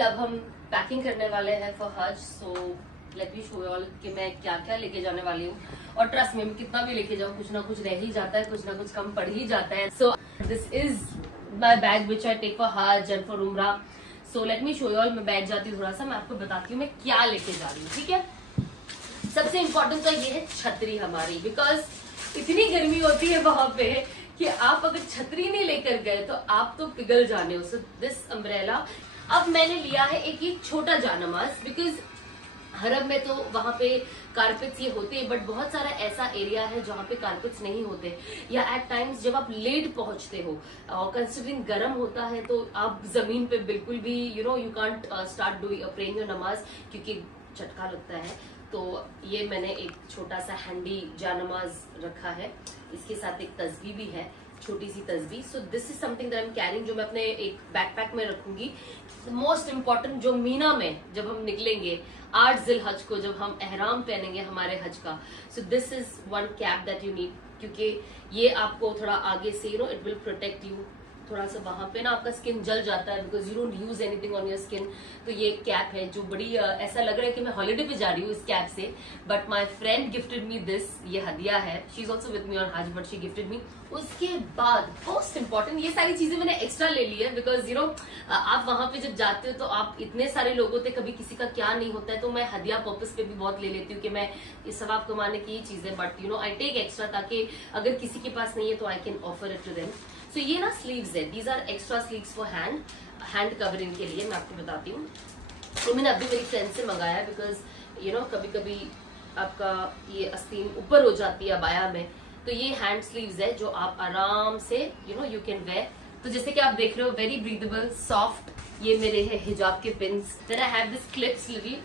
अब हम पैकिंग करने वाले हैं फॉर हज, सो let me show you all कि मैं क्या क्या लेके जाने वाली हूँ। और ट्रस्ट में कितना भी लेके जाऊँ कुछ ना कुछ रह ही जाता है, कुछ ना कुछ कम पड़ ही जाता है। So this is my bag which I take for Hajj and for Umrah. So let me show you all. मैं बैठ जाती हूँ थोड़ा सा, मैं आपको बताती हूँ मैं क्या लेके जा रही हूँ, ठीक है। सबसे इम्पोर्टेंट तो ये है छतरी हमारी, बिकॉज इतनी गर्मी होती है वहां पे कि आप अगर छतरी नहीं लेकर गए तो आप तो पिघल जाने हो। So this umbrella. अब मैंने लिया है एक ये छोटा जानमाज, बिकॉज हरम में तो वहां पे कारपेट्स ये होते हैं, बट बहुत सारा ऐसा एरिया है जहाँ पे कारपेट्स नहीं होते, या एट टाइम्स जब आप लेट पहुंचते हो और कंसिडरिंग गर्म होता है तो आप जमीन पे बिल्कुल भी you can't start doing praying your नमाज क्योंकि झटका लगता है। तो ये मैंने एक छोटा सा हैंडी जानमाज रखा है, इसके साथ एक तस्बीह भी है, छोटी सी तस्बीह। So this is something that I am carrying, जो मैं अपने एक बैकपैक में रखूंगी। मोस्ट इम्पोर्टेंट जो मीना में जब हम निकलेंगे 8 जिल हज को, जब हम एहराम पहनेंगे हमारे हज का, सो this is one cap that you need, क्योंकि ये आपको थोड़ा आगे से इट विल प्रोटेक्ट यू। थोड़ा सा वहां पे ना आपका स्किन जल जाता है because you don't use anything on your skin. तो ये कैप है जो बड़ी ऐसा लग रहा है कि मैं हॉलिडे पे जा रही हूँ इस कैप से, but my friend gifted me this, ये हदिया है। She is also with me on हज बट शी गिफ्टेड मी। उसके बाद मोस्ट इम्पोर्टेंट, ये सारी चीजें मैंने एक्स्ट्रा ले ली है बिकॉज आप वहां पे जब जाते हो तो आप इतने सारे लोग होते, कभी किसी का क्या नहीं होता है, तो मैं हदिया पर्पस पे भी बहुत ले लेती हूँ कि मैं ये सवाब कमाने की चीज है, बट आई टेक एक्स्ट्रा ताकि अगर किसी के पास नहीं है तो I can offer it to them. So ये ना स्लीव्स है, these are extra sleeves for hand covering के लिए, मैं आपको बताती हूँ। तो मैंने अभी मेरी फ्रेंड से मंगाया है बिकॉज कभी कभी आपका ये आस्तीन ऊपर हो जाती है अबाया में, तो ये हैंड स्लीव्स है जो आप आराम से यू कैन वेयर। तो जैसे कि आप देख रहे हो, वेरी ब्रीदेबल, सॉफ्ट। ये मेरे है हिजाब के pins. Then I have this clips little,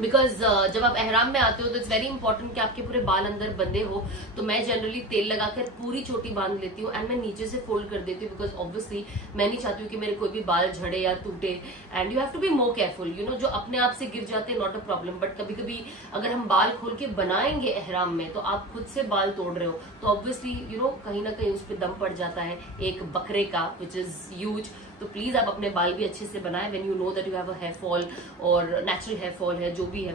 because जब आप एहराम में आते हो तो इट्स वेरी इंपॉर्टेंट कि आपके पूरे बाल अंदर बंधे हो। तो मैं जनरली तेल लगाकर पूरी चोटी बांध लेती हूँ एंड मैं नीचे से फोल्ड कर देती हूँ, बिकॉज ऑब्वियसली मैं नहीं चाहती हूँ कि मेरे कोई भी बाल झड़े या टूटे। And you have to be more careful, जो अपने आप से गिर जाते हैं नॉट अ प्रॉब्लम, बट कभी कभी अगर हम बाल खोल के बनाएंगे एहराम में तो आप खुद से बाल तोड़ रहे हो, तो ऑब्वियसली कहीं ना कहीं उस पर दम पड़ जाता है एक बकरे का, विच इज ह्यूज। तो प्लीज आप अपने बाल भी अच्छे से बनाएं when you know that you have a hair fall और नेचुरल हेयर फॉल है जो भी है।